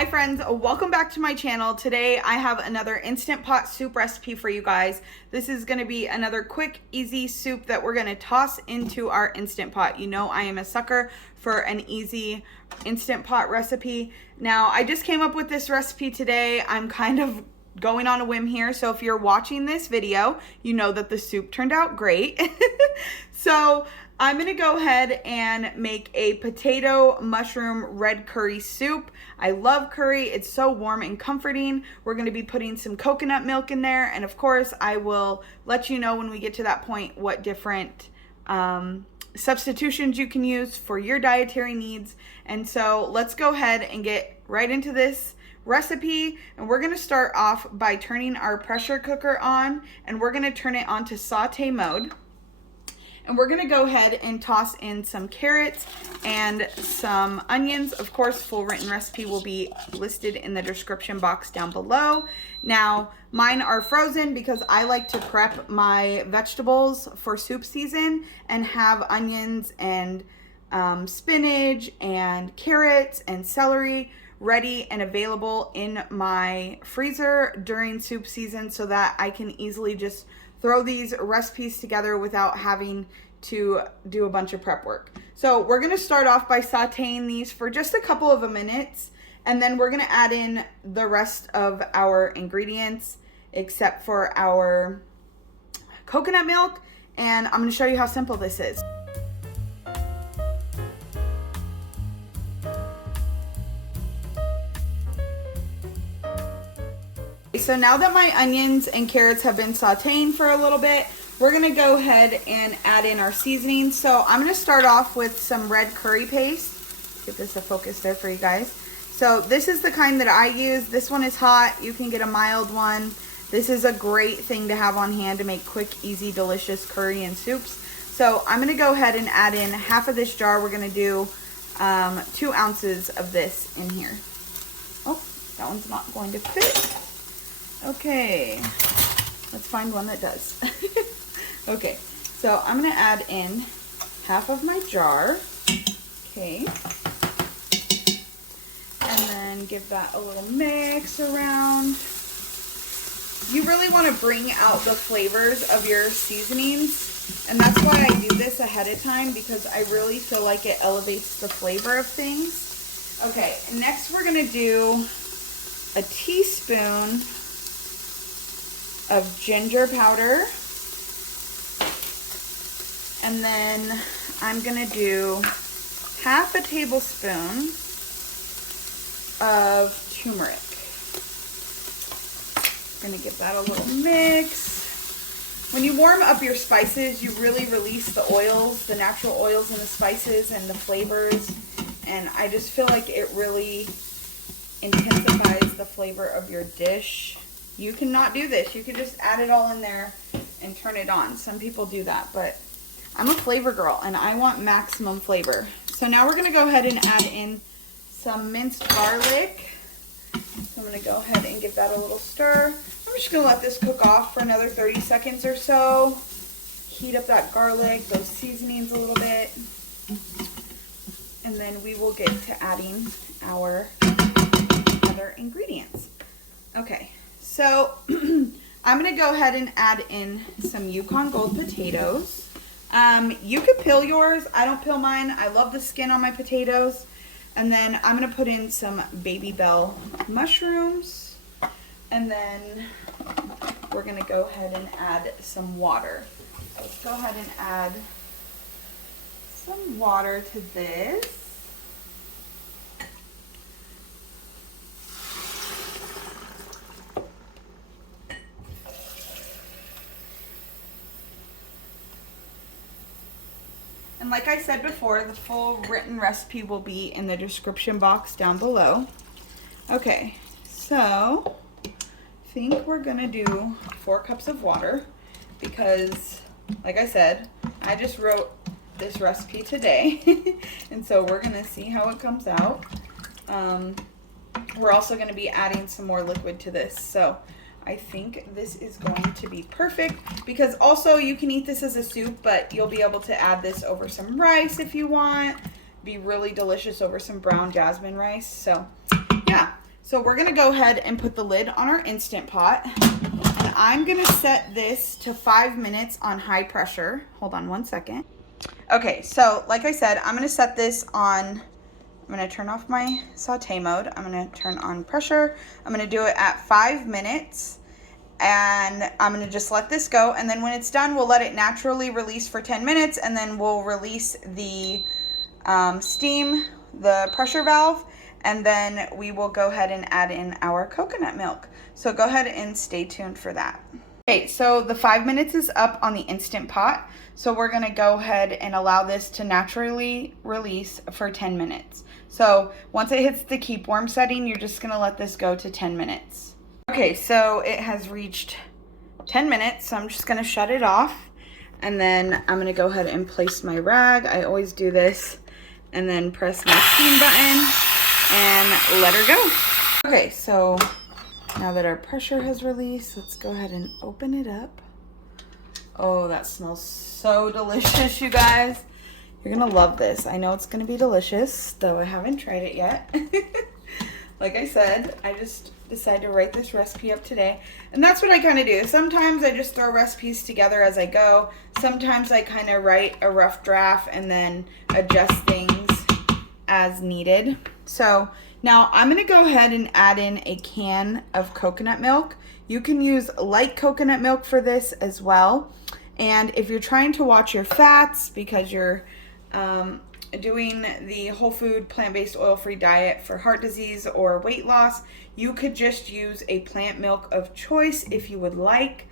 Hi friends, welcome back to my channel. Today I have another Instant Pot soup recipe for you guys. This is going to be another quick, easy soup that we're going to toss into our Instant Pot. You know I am a sucker for an easy Instant Pot recipe. Now I just came up with this recipe today. I'm kind of going on a whim here, so if you're watching this video, you know that the soup turned out great. So I'm gonna go ahead and make a potato mushroom red curry soup. I love curry, it's so warm and comforting. We're gonna be putting some coconut milk in there, and of course I will let you know when we get to that point what different substitutions you can use for your dietary needs. And so let's go ahead and get right into this recipe, and we're going to start off by turning our pressure cooker on, and we're going to turn it on to saute mode. And we're going to go ahead and toss in some carrots and some onions. Of course, full written recipe will be listed in the description box down below. Now, mine are frozen because I like to prep my vegetables for soup season and have onions and spinach and carrots and celery ready and available in my freezer during soup season so that I can easily just throw these recipes together without having to do a bunch of prep work. So we're gonna start off by sauteing these for just a couple of minutes, and then we're gonna add in the rest of our ingredients except for our coconut milk, and I'm gonna show you how simple this is. So now that my onions and carrots have been sauteing for a little bit, we're gonna go ahead and add in our seasonings. So I'm gonna start off with some red curry paste. Get this a focus there for you guys. So this is the kind that I use. This one is hot. You can get a mild one. This is a great thing to have on hand to make quick, easy, delicious curry and soups. So I'm gonna go ahead and add in half of this jar. We're gonna do 2 ounces of this in here. Oh, that one's not going to fit. Okay, let's find one that does. Okay, so I'm gonna add in half of my jar. Okay, and then give that a little mix around. You really want to bring out the flavors of your seasonings, and that's why I do this ahead of time, because I really feel like it elevates the flavor of things. Okay, next we're gonna do a teaspoon of ginger powder, and then I'm gonna do half a tablespoon of turmeric. Gonna give that a little mix. When you warm up your spices, you really release the oils, the natural oils and the spices and the flavors, and I just feel like it really intensifies the flavor of your dish. You cannot do this. You can just add it all in there and turn it on. Some people do that, but I'm a flavor girl and I want maximum flavor. So now we're gonna go ahead and add in some minced garlic. So I'm gonna go ahead and give that a little stir. I'm just gonna let this cook off for another 30 seconds or so. Heat up that garlic, those seasonings a little bit. And then we will get to adding our other ingredients. Okay. So I'm gonna go ahead and add in some Yukon Gold potatoes. You could peel yours. I don't peel mine. I love the skin on my potatoes. And then I'm gonna put in some baby bell mushrooms. And then we're gonna go ahead and add some water. Let's go ahead and add some water to this. And like I said before, the full written recipe will be in the description box down below. Okay, so I think we're gonna do 4 cups of water because, like I said, I just wrote this recipe today. And so we're gonna see how it comes out. We're also gonna be adding some more liquid to this. So I think this is going to be perfect, because also you can eat this as a soup, but you'll be able to add this over some rice if you want. Be really delicious over some brown jasmine rice. So yeah, So we're gonna go ahead and put the lid on our Instant Pot. And I'm gonna set this to 5 minutes on high pressure. Hold on 1 second. Okay, so like I said, I'm gonna set this on, I'm gonna turn off my saute mode. I'm gonna turn on pressure. I'm gonna do it at 5 minutes. And I'm gonna just let this go. And then when it's done, we'll let it naturally release for 10 minutes. And then we'll release the steam, the pressure valve. And then we will go ahead and add in our coconut milk. So go ahead and stay tuned for that. Okay, so the 5 minutes is up on the Instant Pot. So we're gonna go ahead and allow this to naturally release for 10 minutes. So once it hits the keep warm setting, you're just gonna let this go to 10 minutes. Okay, so it has reached 10 minutes, so I'm just gonna shut it off. And then I'm gonna go ahead and place my rag. I always do this. And then press my steam button and let her go. Okay, so now that our pressure has released, let's go ahead and open it up. Oh, that smells so delicious, you guys. You're gonna love this. I know it's gonna be delicious, though I haven't tried it yet. Like I said, I just decided to write this recipe up today. And that's what I kind of do. Sometimes I just throw recipes together as I go. Sometimes I kind of write a rough draft and then adjust things as needed. So now I'm going to go ahead and add in a can of coconut milk. You can use light coconut milk for this as well. And if you're trying to watch your fats because you're doing the whole food plant-based oil-free diet for heart disease or weight loss, you could just use a plant milk of choice if you would like.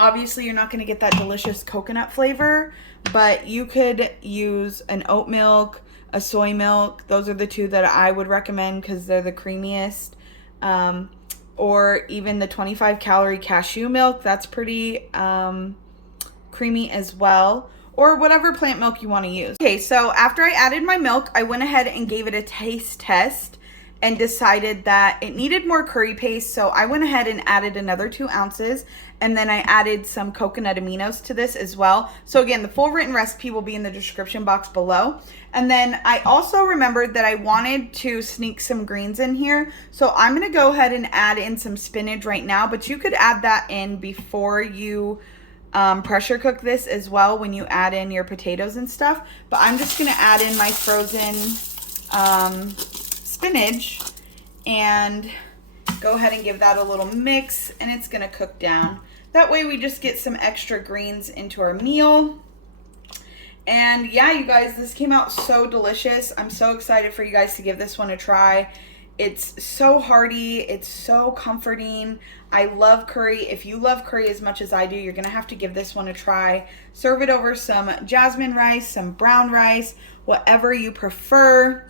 Obviously you're not going to get that delicious coconut flavor, but you could use an oat milk, a soy milk. Those are the two that I would recommend because they're the creamiest. Or even the 25 calorie cashew milk. That's pretty creamy as well. Or whatever plant milk you want to use. Okay, so after I added my milk, I went ahead and gave it a taste test and decided that it needed more curry paste. So I went ahead and added another 2 ounces. And then I added some coconut aminos to this as well. So again, the full written recipe will be in the description box below. And then I also remembered that I wanted to sneak some greens in here. So I'm gonna go ahead and add in some spinach right now, but you could add that in before you pressure cook this as well when you add in your potatoes and stuff. But I'm just gonna add in my frozen spinach and go ahead and give that a little mix, and it's gonna cook down. That way we just get some extra greens into our meal. And yeah, you guys, this came out so delicious. I'm so excited for you guys to give this one a try. It's so hearty, it's so comforting. I love curry. If you love curry as much as I do, you're gonna have to give this one a try. Serve it over some jasmine rice, some brown rice, whatever you prefer.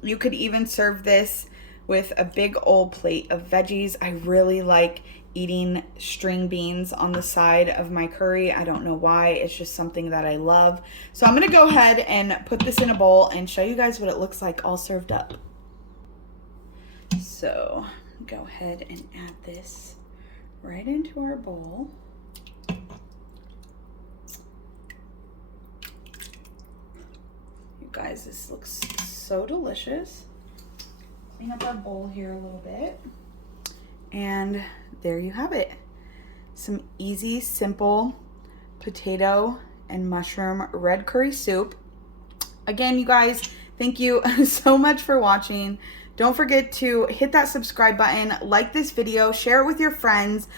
You could even serve this with a big old plate of veggies. I really like eating string beans on the side of my curry. I don't know why, it's just something that I love. So I'm gonna go ahead and put this in a bowl and show you guys what it looks like all served up. So go ahead and add this right into our bowl. You guys, this looks so delicious. Clean up our bowl here a little bit. And there you have it. Some easy, simple potato and mushroom red curry soup. Again, you guys, thank you so much for watching. Don't forget to hit that subscribe button, like this video, share it with your friends.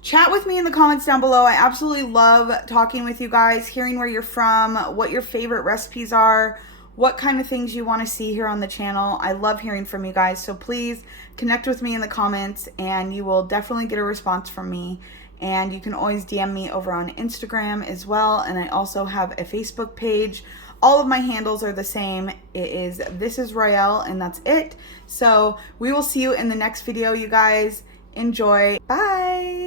Chat with me in the comments down below. I absolutely love talking with you guys, hearing where you're from, what your favorite recipes are, what kind of things you want to see here on the channel. I love hearing from you guys, so please connect with me in the comments and you will definitely get a response from me. And you can always DM me over on Instagram as well, and I also have a Facebook page. All of my handles are the same. It is This Is Royale, and that's it. So we will see you in the next video, you guys. Enjoy. Bye.